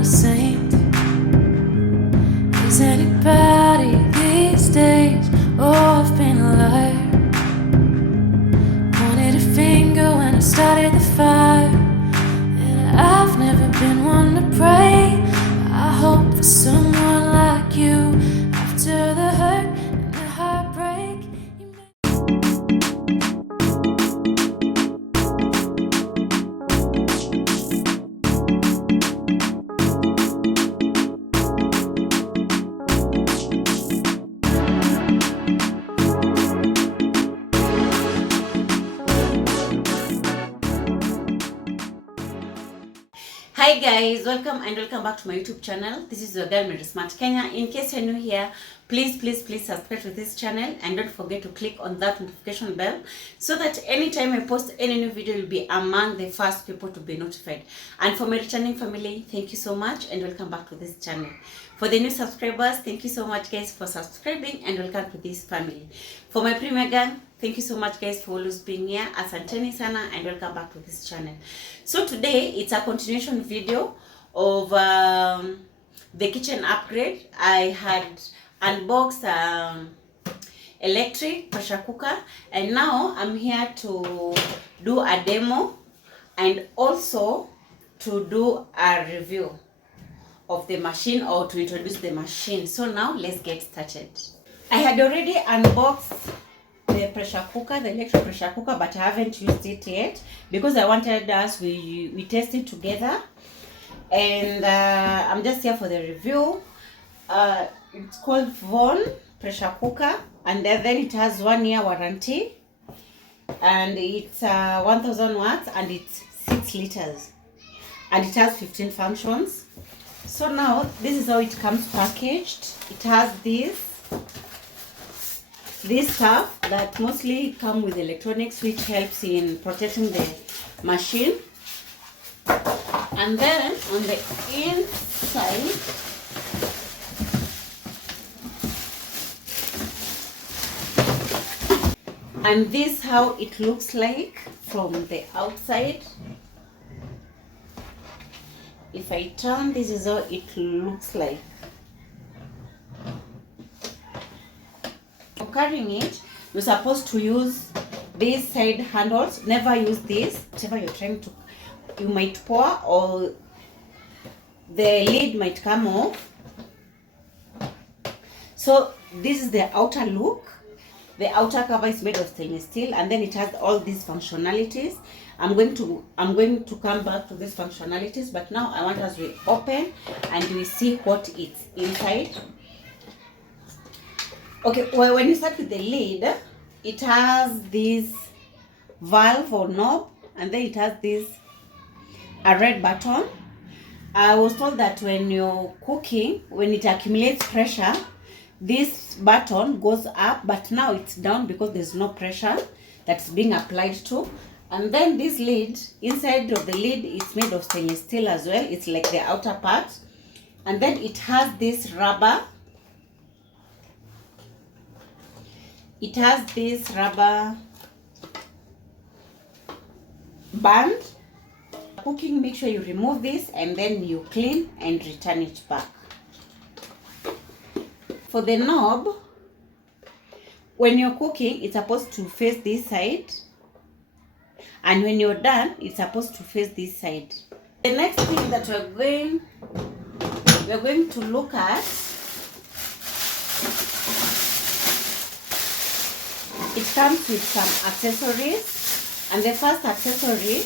a saint. Is anybody these days? Oh, I've been a liar. Wanted a finger when I started the fire, and I've never been one to pray. I hope for someone like you after the hurt and the heartbreak. Hi guys, welcome back to my YouTube channel. This is your girl Mary Smart Kenya. In case you're new here, please subscribe to this channel and don't forget to click on that notification bell so that anytime I post any new video, you'll be among the first people to be notified. And for my returning family, thank you so much and welcome back to this channel. For the new subscribers, thank you so much guys for subscribing and welcome to this family. For my premier gang, thank you so much guys for always being here. Asanteni sana and welcome back to this channel. So today it's a continuation video of the kitchen upgrade. I had unboxed electric pressure cooker and now I'm here to do a demo and also to do a review of the machine or to introduce the machine. So now let's get started. I had already unboxed the pressure cooker, the electric pressure cooker, but I haven't used it yet because I wanted us we test it together, and I'm just here for the review. It's called Von pressure cooker, and then it has 1 year warranty, and it's 1000 watts and it's 6 liters and it has 15 functions. So now this is how it comes packaged. It has this stuff that mostly come with electronics, which helps in protecting the machine. And then on the inside and this how it looks like from the outside. If I turn, this is how it looks like. Carrying it, you're supposed to use these side handles. Never use this. Whatever you're trying to, you might pour or the lid might come off. So this is the outer look. The outer cover is made of stainless steel, and then it has all these functionalities. I'm going to come back to these functionalities, but now I want us to open and we see what is inside. Okay, well, when you start with the lid, it has this valve or knob, and then it has this a red button. I was told that when you're cooking, when it accumulates pressure, this button goes up, but now it's down because there's no pressure that's being applied to. And then this lid, inside of the lid, it's made of stainless steel as well. It's like the outer part. And then it has this rubber. It has this rubber band. Cooking, make sure you remove this and then you clean and return it back. For the knob, when you're cooking, it's supposed to face this side, and when you're done, it's supposed to face this side. The next thing that we're going to look at, it comes with some accessories, and the first accessory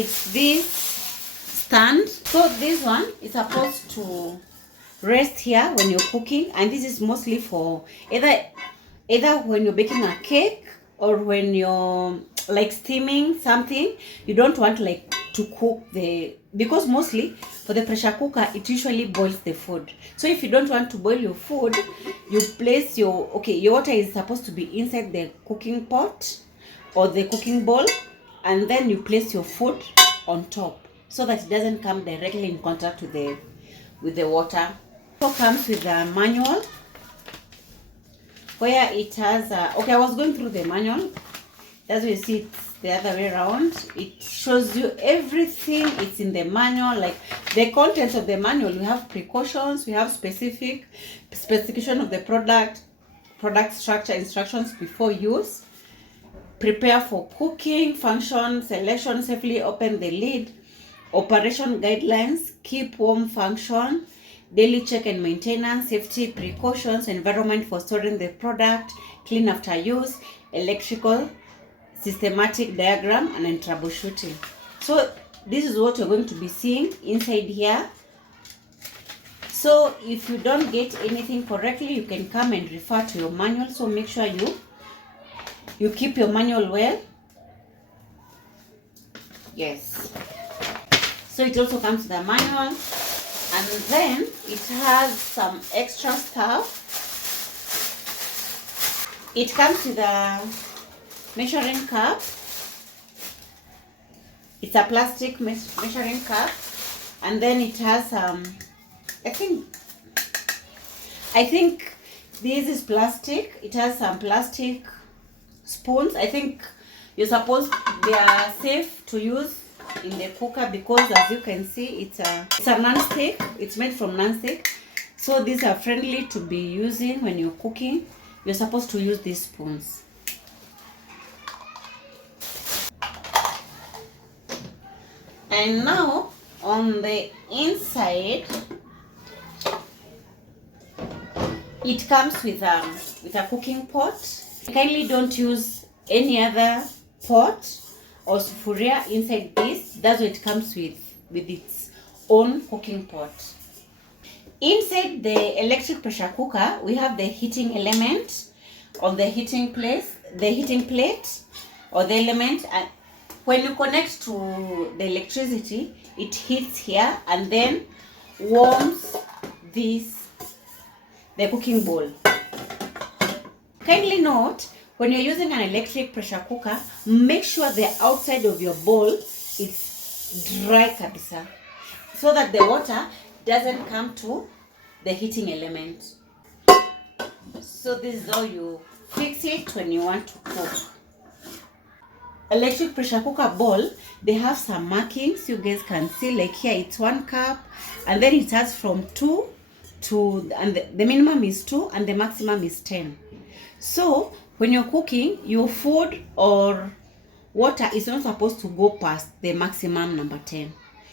is this stand. So this one is supposed to rest here when you're cooking, and this is mostly for either when you're baking a cake or when you're like steaming something. You don't want like to cook because mostly for the pressure cooker it usually boils the food. So if you don't want to boil your food, you place your water is supposed to be inside the cooking pot or the cooking bowl, and then you place your food on top so that it doesn't come directly in contact with the water. It also comes with a manual where it has I was going through the manual. As you see, the other way around. It shows you everything. It's in the manual, like the contents of the manual. We have precautions, we have specification of the product structure, instructions before use, prepare for cooking, function, selection, safely open the lid, operation guidelines, keep warm function, daily check and maintenance, safety precautions, environment for storing the product, clean after use, electrical, systematic diagram, and then troubleshooting. So this is what you're going to be seeing inside here. So if you don't get anything correctly, you can come and refer to your manual. So make sure you keep your manual well. Yes. So it also comes with a manual, and then it has some extra stuff. It comes with a measuring cup. It's a plastic measuring cup, and then it has I think this is plastic. It has some plastic spoons. I think they are safe to use in the cooker because, as you can see, it's a non-stick. It's made from non-stick, so these are friendly to be using when you're cooking. You're supposed to use these spoons. And now on the inside, it comes with a cooking pot. Kindly don't use any other pot or sufuria inside this. That's what it comes with its own cooking pot. Inside the electric pressure cooker, we have the heating element on the heating plate or the element. And when you connect to the electricity, it heats here and then warms the cooking bowl. Kindly note, when you're using an electric pressure cooker, make sure the outside of your bowl is dry kabisa, so that the water doesn't come to the heating element. So this is how you fix it when you want to cook. Electric pressure cooker bowl, they have some markings you guys can see, like here it's 1 cup, and then it has from 2 to, and the minimum is 2 and the maximum is 10. So when you're cooking, your food or water is not supposed to go past the maximum number 10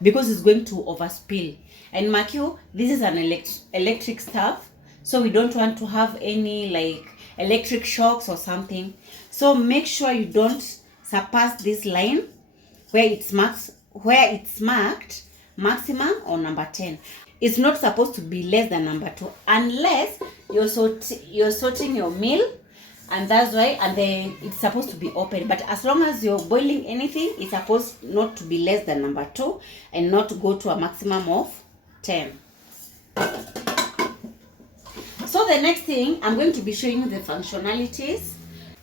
because it's going to overspill. And mark you, this is an electric stove, so we don't want to have any like electric shocks or something. So make sure you don't surpass this line where it's marked maximum or number 10. It's not supposed to be less than number 2 unless you're sorting your meal, and that's why, and then it's supposed to be open. But as long as you're boiling anything, it's supposed not to be less than number 2 and not to go to a maximum of 10. So the next thing, I'm going to be showing you the functionalities.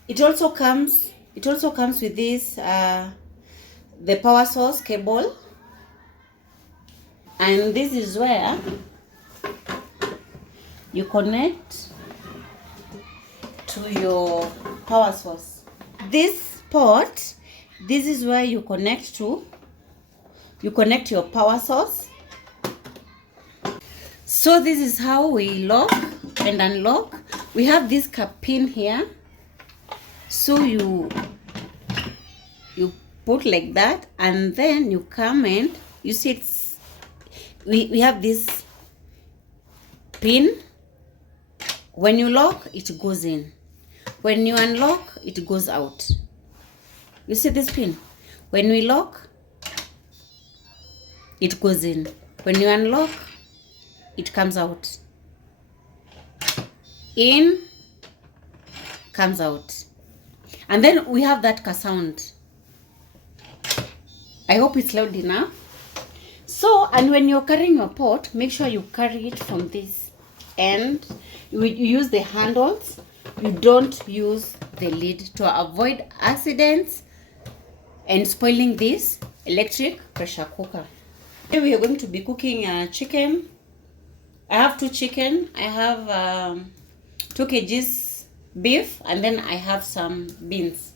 It also comes with this the power source cable, and this is where you connect to your power source. This port, this is where you connect your power source. So this is how we lock and unlock. We have this cap pin here, so you put like that, and then you come and you see we have this pin. When you lock, it goes in. When you unlock, it goes out. You see this pin? When we lock, it goes in. When you unlock, it comes out. In, comes out. And then we have that sound. I hope it's loud enough. So, and when you're carrying your pot, make sure you carry it from this end. You use the handles. You don't use the lid to avoid accidents and spoiling this electric pressure cooker. Today we are going to be cooking chicken. I have 2 chicken. I have 2 kgs beef, and then I have some beans.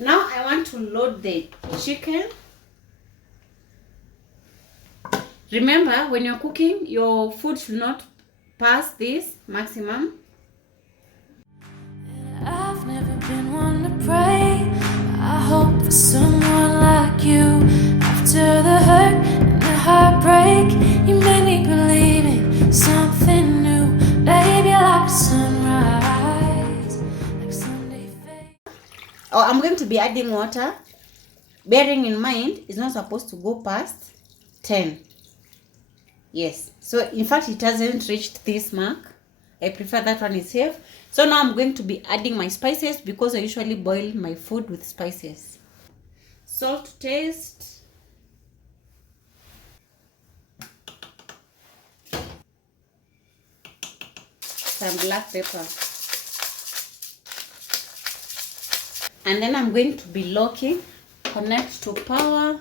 Now I want to load the chicken. Remember, when you're cooking, your food should not pass this maximum. I've never been one to pray. I hope for someone like you. After the hurt and the heartbreak, you made me believe in something new. Baby, like sunrise, like Sunday fade. Oh, I'm going to be adding water. Bearing in mind, it's not supposed to go past 10. Yes. So, in fact, it hasn't reached this mark. I prefer that one is safe. So now I'm going to be adding my spices because I usually boil my food with spices. Salt to taste. Some black pepper. And then I'm going to be locking. Connect to power.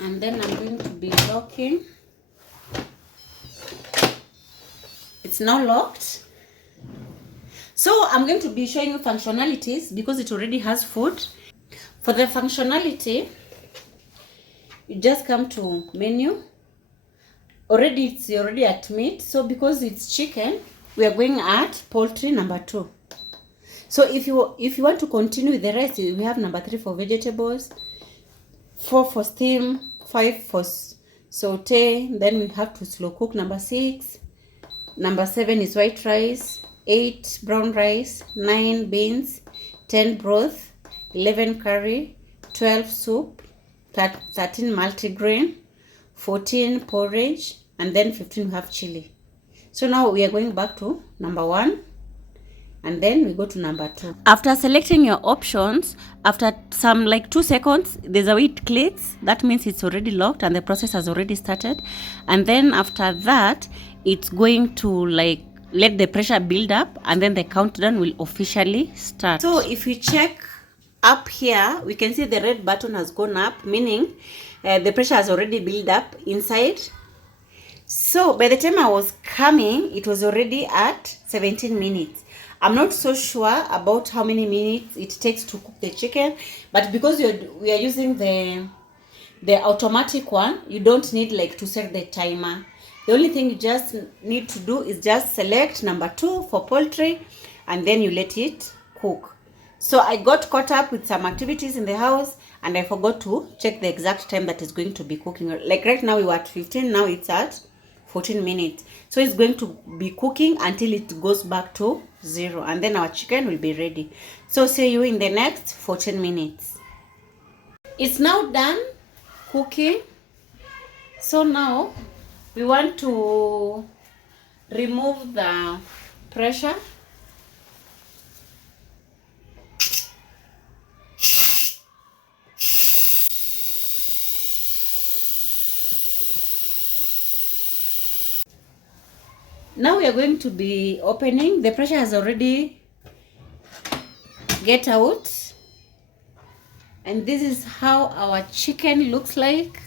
And then I'm going to be locking. It's now locked. So I'm going to be showing you functionalities because it already has food. For the functionality, you just come to menu. It's already at meat. So because it's chicken, we are going at poultry number 2. So if you want to continue with the rest, we have number 3 for vegetables, 4 for steam, 5 for saute. Then we have to slow cook number 6. Number 7 is white rice, 8 brown rice, 9 beans, 10 broth, 11 curry, 12 soup, 13 multigrain, 14 porridge, and then 15 we have chili. So now we are going back to number 1, and then we go to number 2. After selecting your options, after some like 2 seconds, there's a way it clicks. That means it's already locked and the process has already started. And then after that, it's going to like let the pressure build up, and then the countdown will officially start. So if you check up here, we can see the red button has gone up, meaning the pressure has already built up inside. So by the time I was coming, it was already at 17 minutes. I'm not so sure about how many minutes it takes to cook the chicken, but because we are using the automatic one, you don't need like to set the timer. The only thing you just need to do is just select number 2 for poultry, and then you let it cook. So I got caught up with some activities in the house, and I forgot to check the exact time that is going to be cooking. Like right now we were at 15, now it's at 14 minutes. So it's going to be cooking until it goes back to 0, and then our chicken will be ready. So see you in the next 14 minutes. It's now done cooking. So now we want to remove the pressure. Now we are going to be opening. The pressure has already get out, and this is how our chicken looks like.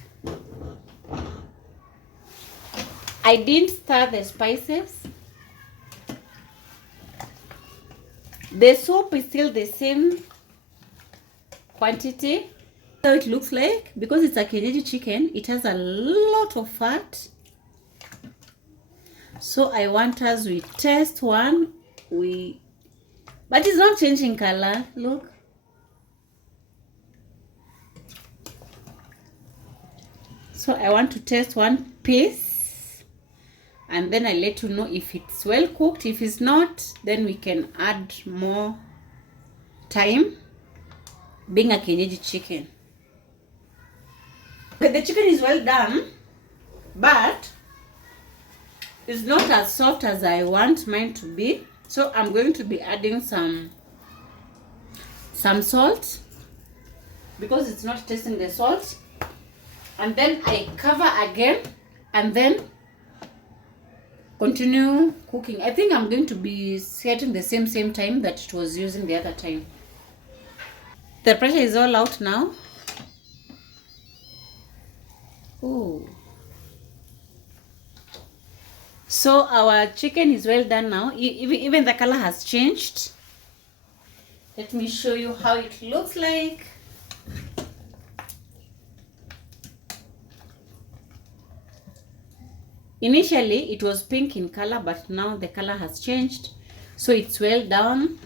I didn't stir the spices. The soup is still the same quantity. So it looks like, because it's a kienyeji chicken, it has a lot of fat. So I want us, we test one, but it's not changing color, look. So I want to test one piece, and then I let you know if it's well cooked. If it's not, then we can add more time, being a kienyeji chicken. Okay, the chicken is well done, but it's not as soft as I want mine to be. So I'm going to be adding some salt because it's not tasting the salt. And then I cover again and then continue cooking. I think I'm going to be setting the same time that it was using the other time. The pressure is all out now. Ooh. So our chicken is well done now. Even the color has changed. Let me show you how it looks like. Initially it was pink in color, but now the color has changed. So it's well done,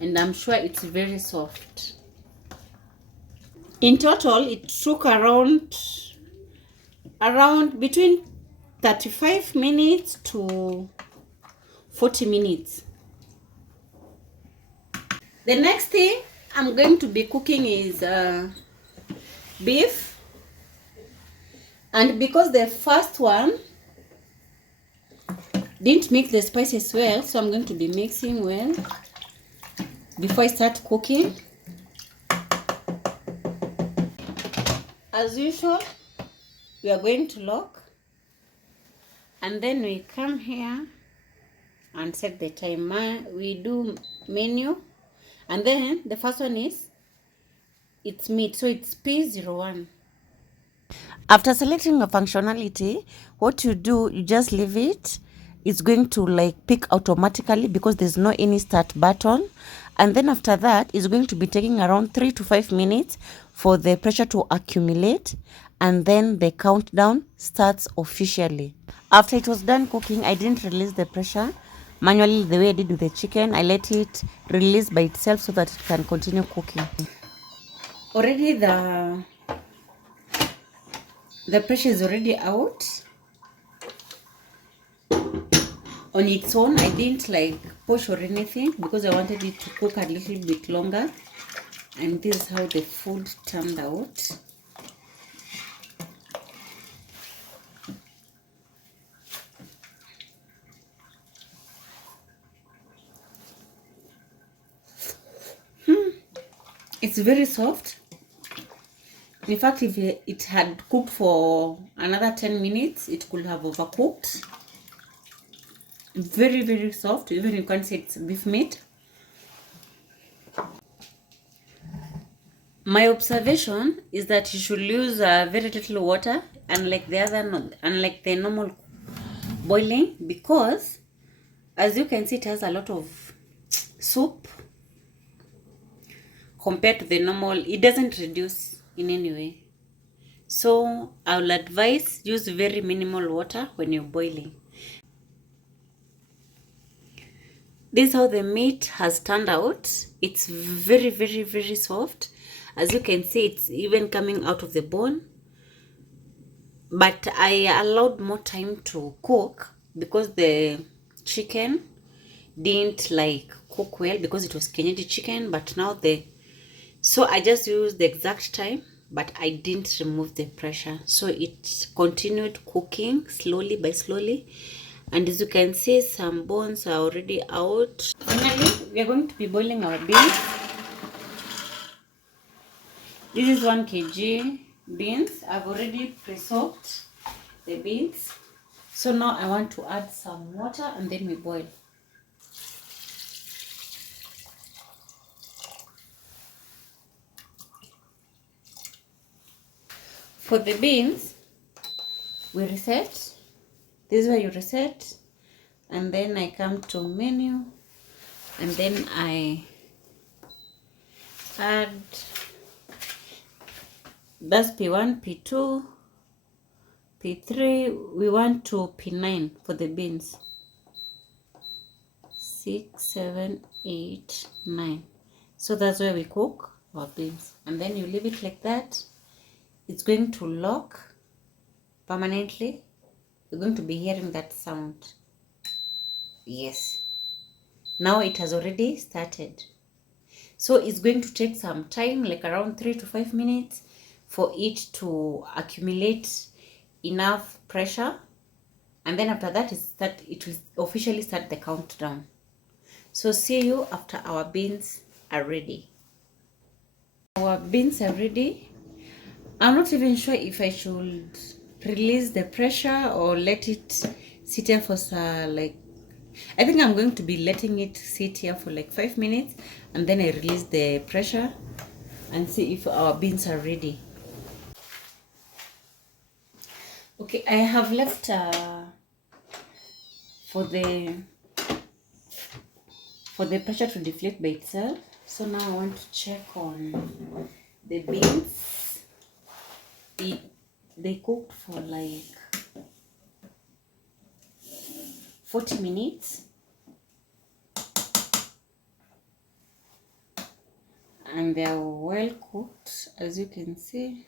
and I'm sure it's very soft. In total, it took around between 35 minutes to 40 minutes. The next thing I'm going to be cooking is beef. And because the first one didn't mix the spices well, so I'm going to be mixing well before I start cooking. As usual, we are going to lock, and then we come here and set the timer. We do menu, and then the first one is it's meat, so it's P01. After selecting a functionality, what you do, you just leave it. It's going to like pick automatically because there's no any start button. And then after that, it's going to be taking around 3 to 5 minutes for the pressure to accumulate. And then the countdown starts officially. After it was done cooking, I didn't release the pressure manually the way I did with the chicken. I let it release by itself so that it can continue cooking. Already the pressure is already out on its own. I didn't like push or anything because I wanted it to cook a little bit longer, and this is how the food turned out. It's very soft. In fact, if it had cooked for another 10 minutes, it could have overcooked. Very, very soft. Even you can't say it's beef meat. My observation is that you should use very little water, unlike the normal boiling, because as you can see, it has a lot of soup compared to the normal. It doesn't reduce in any way. So I will advise use very minimal water when you're boiling. This is how the meat has turned out. It's very, very, very soft. As you can see, it's even coming out of the bone. But I allowed more time to cook because the chicken didn't like cook well because it was Kenyan chicken. But now so I just used the exact time, but I didn't remove the pressure. So it continued cooking slowly by slowly. And as you can see, some bones are already out. Finally, we are going to be boiling our beans. This is 1 kg beans. I've already pre-soaked the beans. So now I want to add some water and then we boil. For the beans, we reset. This is where you reset, and then I come to menu, and then I add, that's P1, P2, P3. We want to P9 for the beans. 6, 7, 8, 9. So that's where we cook our beans, and then you leave it like that. It's going to lock permanently. You're going to be hearing that sound. Yes. Now it has already started. So it's going to take some time, like around 3 to 5 minutes, for it to accumulate enough pressure. And then after that, it will officially start the countdown. So see you after our beans are ready. Our beans are ready. I'm not even sure if I should release the pressure or let it sit here for I think I'm going to be letting it sit here for like 5 minutes, and then I release the pressure and see if our beans are ready. Okay, I have left for the pressure to deflate by itself. So now I want to check on the beans. They cooked for like 40 minutes. And they are well cooked, as you can see.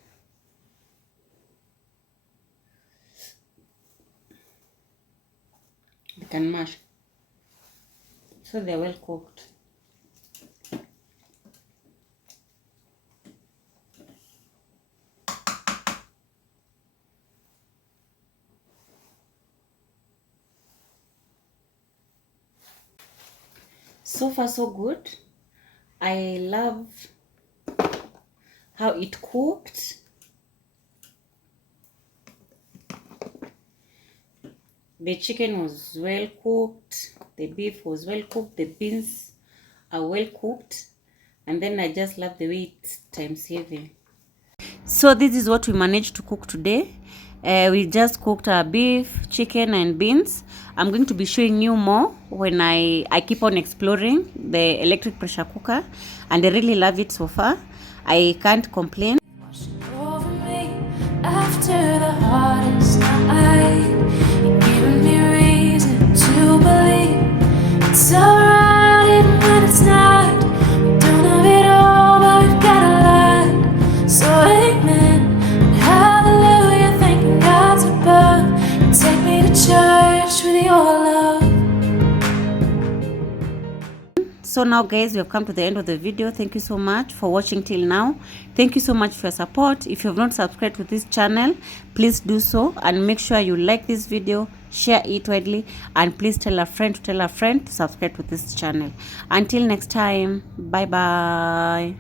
They can mash. So they're well cooked. So far so good. I love how it cooked. The chicken was well cooked, the beef was well cooked, the beans are well cooked, and then I just love the way it's time saving. So this is what we managed to cook today. We just cooked our beef, chicken and beans. I'm going to be showing you more when I keep on exploring the electric pressure cooker, and I really love it so far. I can't complain. Over me after the hardest night, you're giving me reason to believe it's alright even when it's not. We don't have it all, but we've got a lot. So amen and hallelujah, thanking God's above. And take me to church with your love. So now guys, we have come to the end of the video. Thank you so much for watching till now. Thank you so much for your support. If you have not subscribed to this channel, please do so, and make sure you like this video, share it widely, and please tell a friend to subscribe to this channel. Until next time, bye bye.